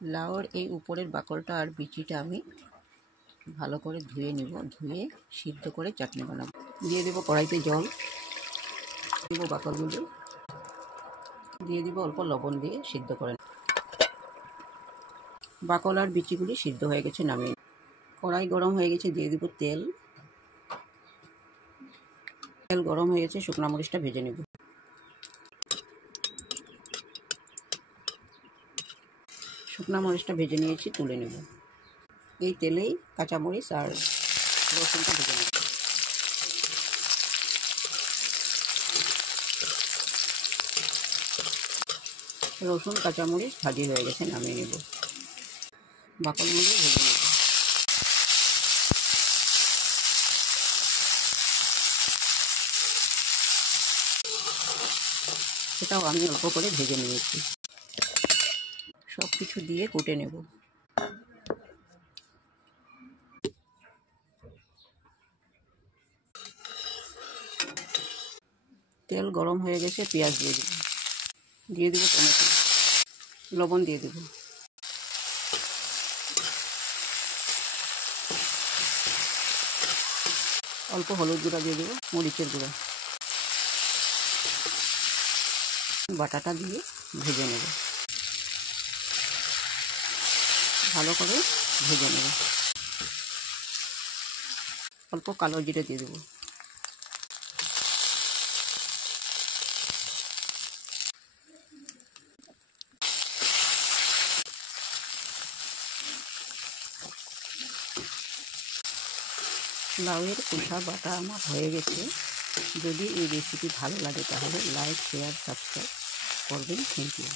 লাউয়ের এই উপরের বাকলটা আর বিচিটা আমি ভালো করে ধুয়ে নিব, ধুয়ে সিদ্ধ করে চাটনি বানাবো। দিয়ে দেবো কড়াইতে জল, দেবো বাকলগুলো, দিয়ে দিব অল্প লবণ দিয়ে সিদ্ধ করে। বাকল আর বিচিগুলি সিদ্ধ হয়ে গেছে, নামিয়ে। কড়াই গরম হয়ে গেছে, দিয়ে দিব তেল। তেল গরম হয়ে গেছে, শুকনো মরিচটা ভেজে নেব। শুকনো মরিচটা ভেজে নিয়েছি, তুলে নেব। এই তেলেই কাঁচামরিচ আর রসুনটা ভেজে নেব। রসুন কাঁচামরিচ ভাজি হয়ে গেছে, নামিয়ে নেব। বাকলগুলো ভেজে নেব। সেটাও আমি অল্প করে ভেজে নিয়েছি। সব কিছু দিয়ে কুটে নেব। তেল গরম হয়ে গেছে, পেঁয়াজ দিয়ে দেব। দিয়ে দেবো টমেটো, লবণ দিয়ে দেব। অল্প হলুদ গুঁড়া দিয়ে দেবো, মরিচের গুঁড়া। বাটাটা দিয়ে ভেজে নেব, ভালো করে ভেজে নেব। অল্প কালো জিরে দিয়ে দেবো। লাউয়ের খোসা বাটা আমার হয়ে গেছে। যদি এই রেসিপি ভালো লাগে তাহলে লাইক, শেয়ার, সাবস্ক্রাইব করবেন। Thank you.